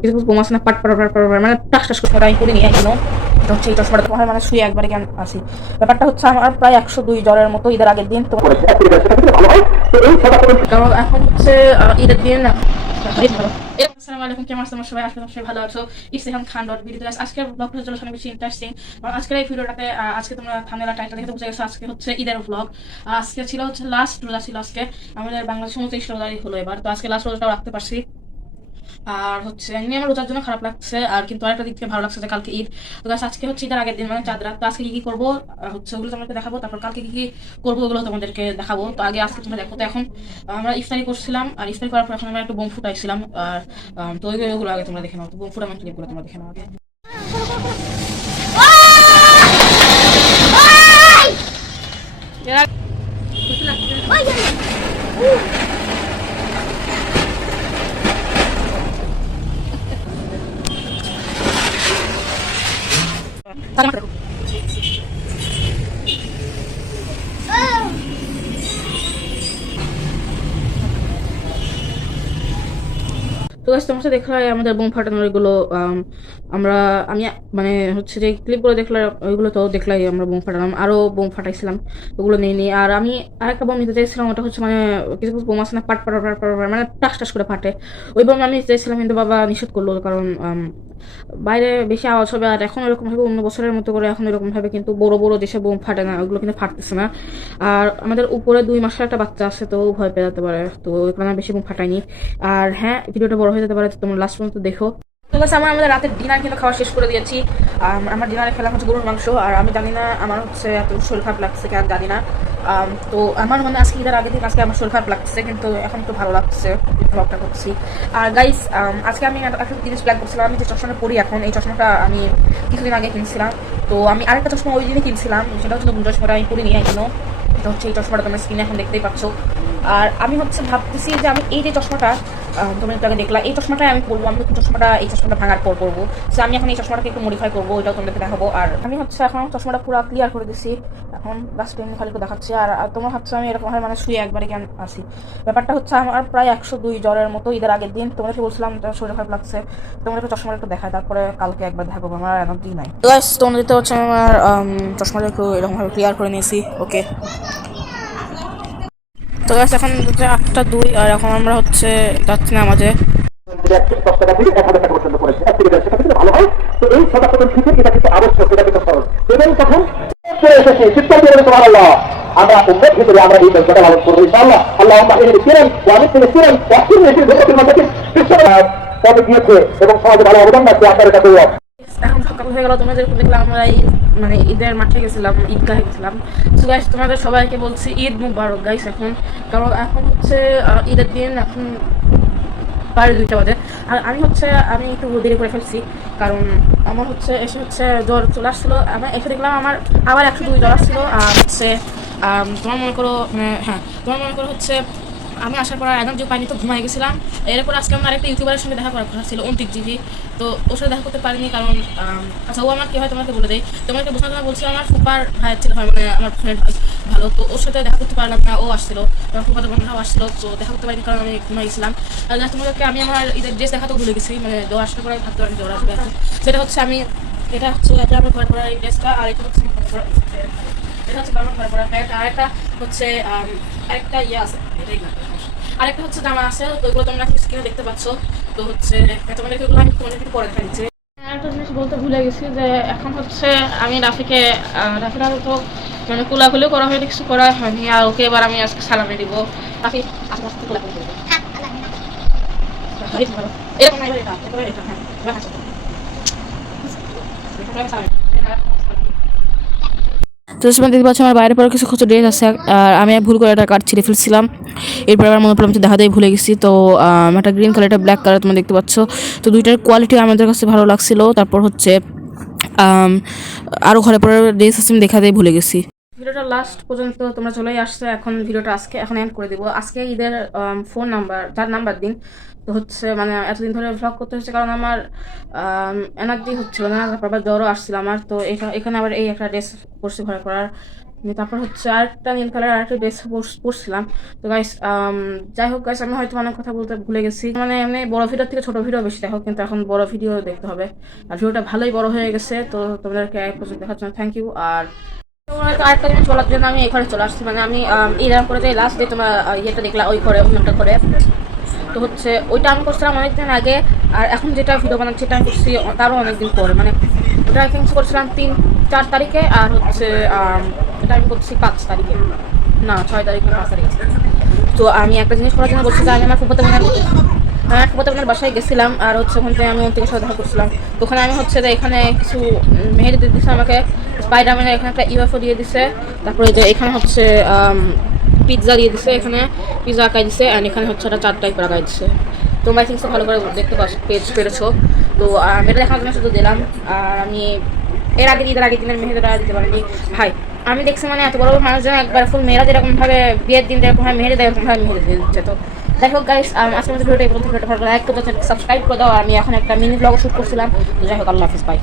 কিছু না পাট পাট পাট পাট মানে টাস টাস করে আমি করে নিয়ে এখনও এটা হচ্ছে এই চশমাটা তোমার মানে শুয়ে একবারে কেন আসি। ব্যাপারটা হচ্ছে আমার প্রায় একশো দুই জ্বরের মতো ঈদের আগের দিন তো কারণ এখন হচ্ছে ঈদের দিন আসসালামু আলাইকুম কেমন আছো সবাই? আশা করি সবাই ভালো আছো। ইসলাম খান ডট ভিডিও আজকের ব্লগটা হচ্ছে অনেক বেশি ইন্টারেস্টিং আজকের এই ভিডিওটাতে আজকে তোমরা থামনেলা টাইটেল দেখে বুঝে গেছো আজকে হচ্ছে ঈদের ব্লগ আজকে ছিল হচ্ছে লাস্ট রোজা ছিল আজকে। আমাদের বাংলাদেশ উনত্রিশ রোজাই হলো এবার। তো আজকে লাস্ট রোজাটাও রাখতে পারছি। আর হচ্ছে এমনি আমার রোজার জন্য খারাপ লাগছে আর কিন্তু আরেকটা দিক থেকে ভালো লাগছে যে কালকে ঈদ। তো guys, আজকে হচ্ছে ঈদের আগের দিন মানে চাঁদ রাত। তো আজকে কি কি করব? হচ্ছে ওগুলো তোমাদেরকে দেখাবো। তারপর কালকে কি কি করব ওগুলো তোমাদেরকে দেখাবো। তো আগে আজকে তোমরা দেখো। তো এখন আমরা ইফতারি করছিলাম আর ইফতারি করার পর এখন আমরা একটু বোম ফুটাইছিলাম আর তো ওইগুলো ওগুলো আগে তোমরা দেখে নাও। তো বোম ফুটানোর ক্লিপগুলো তোমরা দেখে নাও আগে। এর আগে- তারপরে দেখো। তো গাছ তোমার সাথে দেখলাই আমাদের বোম ফাটানোর এগুলো আমরা আমি মানে হচ্ছে যে ক্লিপগুলো দেখলাম, ওইগুলো তো দেখলাই আমরা বোম ফাটালাম আরও বোম ফাটাইছিলাম, ওগুলো নিয়ে নিই আর আমি আরেকটা বোম নিতে চাইছিলাম, ওটা হচ্ছে মানে কিছু কিছু বোম আছে না, পাট পাট পাট পাট মানে টাস টাস করে ফাটে। ওই বোম আমি নিতে চাইছিলাম কিন্তু বাবা নিষেধ করল, কারণ বাইরে বেশি আওয়াজ হবে আর এখন এরকম ভাবে অন্য বছরের মতো করে এখন এরকম ভাবে কিন্তু বড় বড় দেশে বোম ফাটে না, ওগুলো কিন্তু ফাটতেছে না। আর আমাদের উপরে দুই মাসের একটা বাচ্চা আছে, তো ভয় পেয়ে যেতে পারে, তো এখানে বেশি বোম ফাটাইনি আর হ্যাঁ ভিডিওটা বড় হয়ে যেতে পারে তোমরা লাস্ট পর্যন্ত দেখো। আমরা আমাদের রাতের ডিনার কিন্তু খাওয়া শেষ করে দিয়েছি। আমার ডিনারে খেলাম হচ্ছে গরুর মাংস, আর আমি জানি না আমার হচ্ছে এত শরীর খারাপ লাগছে কেন জানি না। তো আমার মানে আজকে ঈদের আগের দিন আজকে আমার শরীর খারাপ লাগছে, কিন্তু এখন একটু ভালো লাগছে ব্লগটা করছি। আর গাইস আজকে আমি একটা জিনিস প্ল্যান করছিলাম, আমি যে চশমাটা পরি এখন, এই চশমাটা আমি কিছুদিন আগে কিনছিলাম। তো আমি আরেকটা চশমা ওই দিনই কিনছিলাম, সেটা হচ্ছে নতুন চশমাটা আমি পরিনি এখনও। এটা হচ্ছে এই চশমাটা তোমার স্ক্রিনে এখন দেখতেই পাচ্ছ। আর আমি হচ্ছে ভাবতেছি যে আমি এই যে চশমাটা তোমরা একটু আগে দেখলা, এই চশমাটাই আমি পরবো, আমি চশমাটা, এই চশমাটা ভাঙার পর পরবো। তো আমি এখন এই চশমাটাকে একটু মডিফাই করব, ওইটাও তোমাদেরকে দেখাবো। আর আমি হচ্ছে এখন চশমাটা পুরো ক্লিয়ার করে দিছি। এখন লাস্ট টাইম খালি দেখাচ্ছি। আর তোমরা ভাবছ আমি এরকম মানে শুয়ে একবারে কেন আসি ব্যাপারটা হচ্ছে আমার প্রায় একশো দুই জ্বরের মতো ঈদের আগের দিন। তোমাদেরকে বলছিলাম শরীর খারাপ লাগছে। তোমাদেরকে চশমাটা একটু দেখায় তারপরে কালকে একবার দেখাবো। আমার এনার্জি নাই। তোমরা দিতে হচ্ছে আমার চশমাটা একটু এরকমভাবে ক্লিয়ার করে নিয়েছি। ওকে তো গাছ এখন হচ্ছে আটটা দুই, আর এখন আমরা হচ্ছে যাচ্ছি না আমাদের। এক হাজার টাকা ভালো হয় এটা তখন তোমার আমরা আমরা করব দিয়েছে এবং সমাজে ভালো অবদান রাখছে আকারের কাছে এখন সকাল হয়ে গেল তোমাদের দেখলাম আমরা মানে ঈদের মাঠে গেছিলাম ঈদগাহে গেছিলাম। তো গাইস তোমাদের সবাইকে বলছি ঈদ মুবারক গাইস এখন। কারণ এখন হচ্ছে ঈদের দিন এখন বাড়ি দুইটা বাজে। আর আমি হচ্ছে আমি একটু দেরি করে ফেলছি কারণ আমার হচ্ছে এসে হচ্ছে জ্বর চলে আসছিল। আমি এসে দেখলাম আমার আবার একশো দুই জ্বর আসছিল আর হচ্ছে তোমার মনে করো মানে, হ্যাঁ তোমার মনে করো হচ্ছে আমি আসার পর একদম যে পাইনি তো ঘুমাই গেছিলাম, এরপর আজকে আমার আরেকটা ইউটিউবারের সঙ্গে দেখা করার কথা ছিল অন্তিক জিভি তো ওর সাথে দেখা করতে পারিনি কারণ আচ্ছা ও আমার কি হয় তোমাকে বলে দেয় তোমাকে বোঝানোর জন্য বলছিল আমার ফুপার ভাইয়ের ছিল হয় মানে আমার ফ্রেন্ড ভালো। তো ওর সাথে দেখা করতে পারলাম না, ও আসছিল, আমার ফুপাতে বন্ধুরাও আসছিল, তো দেখা করতে পারিনি কারণ আমি ঘুমাই গেছিলাম। আর তোমাদেরকে আমি আমার ঈদের ড্রেস দেখাতেও ভুলে গেছি মানে দেওয়া আসার পরে ভাবতে পারিনি ওরা আসবে সেটা হচ্ছে আমি, এটা হচ্ছে আমার ঘর পড়া এই ড্রেসটা, আর এটা হচ্ছে এটা হচ্ছে আমার ঘর পড়া প্যান্ট আর হচ্ছে আরেকটা ইয়ে আছে। এটাই না আরেকটা হচ্ছে জামা আছে ওইগুলো তোমরা স্ক্রিনে দেখতে পাচ্ছ। তো হচ্ছে তোমাদেরকে ওগুলো আমি তোমাদেরকে পরে দেখা দিচ্ছি। একটা জিনিস বলতে ভুলে গেছি যে এখন হচ্ছে আমি রাফিকে রাফির তো মানে কুলাকুলিও করা হয়নি কিছু করা হয়নি আর ওকে এবার আমি আজকে সালামে দিব। রাফি আস্তে আস্তে কুলাকুলি করব এরকম এটা এটা হ্যাঁ এবার হাসো এরকম করে সালামি। তো সময় দেখতে পাচ্ছি আমার বাইরে পরে কিছু কিছু ড্রেস আছে, আর আমি ভুল করে একটা কার্ড ছিঁড়ে ফেলছিলাম। এরপর আমার মনে পড়লাম যে দেখাতেই ভুলে গেছি। তো একটা গ্রিন কালার একটা ব্ল্যাক কালার তোমরা দেখতে পাচ্ছ। তো দুইটার কোয়ালিটি আমাদের কাছে ভালো লাগছিল। তারপর হচ্ছে আরও ঘরে পরে ড্রেস আছে, আমি দেখাতেই ভুলে গেছি। ভিডিওটা লাস্ট পর্যন্ত তোমরা চলেই আসছে, এখন ভিডিওটা আজকে, এখন এন্ড করে দিব। আজকে ঈদের ফোন নাম্বার যার নাম্বার দিন, তো হচ্ছে মানে এতদিন ধরে ভ্লগ করতে হচ্ছে কারণ আমার এনার্জি হচ্ছিল না, তারপর আবার জ্বরও আসছিল আমার, তো এখানে আবার এই একটা ড্রেস পরছি ঘরে করার তারপর হচ্ছে আরেকটা নীল কালার আরেকটা ড্রেস পরছিলাম। তো গাইস যাই হোক গাইস আমি হয়তো অনেক কথা বলতে ভুলে গেছি। মানে এমনি বড় ভিডিও থেকে ছোট ভিডিও বেশি, দেখো, কিন্তু এখন বড় ভিডিও দেখতে হবে। আর ভিডিওটা ভালোই বড় হয়ে গেছে, তো তোমাদেরকে এক পর্যন্ত দেখার জন্য থ্যাংক ইউ আর আরেকটা জিনিস বলার জন্য আমি এই চলে আসছি। মানে আমি ইরাম করে লাস্ট ডে তোমার ইয়েটা দেখলা, ওই ঘরে তো হচ্ছে, ওইটা আমি করছিলাম অনেকদিন আগে, আর এখন যেটা ভিডিও বানাচ্ছি এটা আমি করছি তারও অনেকদিন পরে। মানে ওটা থিঙ্ক করছিলাম তিন, চার তারিখে, আর হচ্ছে এটা আমি করছি পাঁচ তারিখে। না, ছয় তারিখ, পাঁচ তারিখে। তো আমি একটা জিনিস করার জন্য যে আমি আমার ফুফাতে বোনের আমার ফুফাতে বোনের বাসায় গেছিলাম, আর হচ্ছে ওখান থেকে আমি অন্তিকের সাথে দেখা করছিলাম। তো ওখানে আমি হচ্ছে যে, এখানে কিছু মেহেদি দিয়ে দিছে আমাকে। স্পাইডারম্যানের এখানে একটা ইউএফও দিয়ে দিছে। তারপরে যে এখানে হচ্ছে পিৎজা দিয়ে দিছে এখানে। পিৎজা আঁকাই দিছে অ্যান্ড এখানে হচ্ছে একটা চার টাইপ আঁকাই দিছে। তোমরা আই থিঙ্ক ভালো করে দেখতে পাচ্ছ পেজ, পেরেছ। তো এটা দেখার জন্য শুধু দিলাম। আর আমি এর আগে ঈদের আগে দিনের মেহেদিটা দিতে পারিনি। ভাই, আমি দেখছি মানে এত বড় মানুষজন একবার ফুল মেয়েরা যেরকমভাবে বিয়ের দিন যেরকম ভাবে মেহেদি দেয় এরকম ভাবে মেহেদি দিয়ে দিচ্ছে। তো, যাই হোক গাইস আজকের মধ্যে ভিডিওটা এই পর্যন্ত। ভিডিওটা ভালো লাইক করতে সাবস্ক্রাইব করে দাও। আমি এখন একটা মিনি ব্লগ শুট করছিলাম। তো, যাই হোক, আল্লাহ হাফিজ বাই